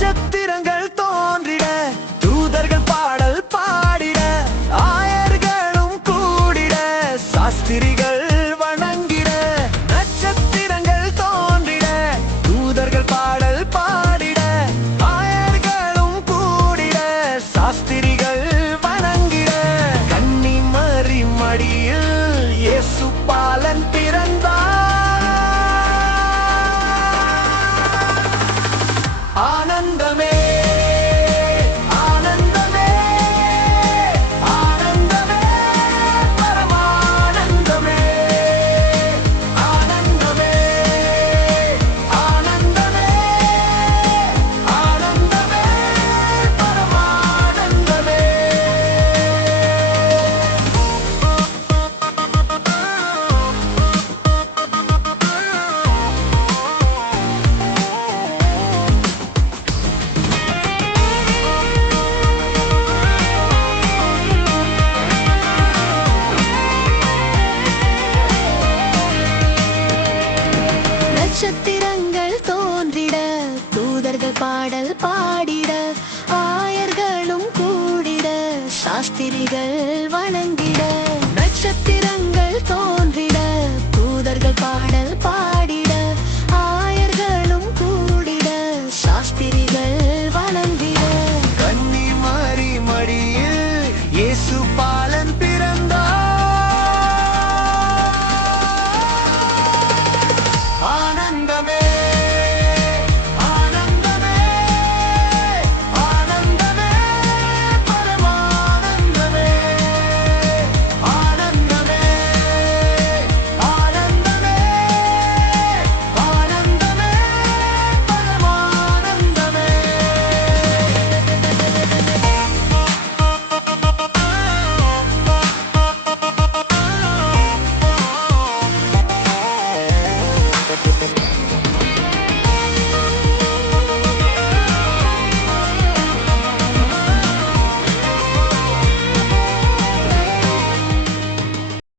ちゃってらん ஆனந்தமே நட்சத்திரங்கள் தோன்றிட தூதர்கள் பாடல் பாடிட ஆயர்களும் கூடிட சாஸ்திரிகள் வணங்க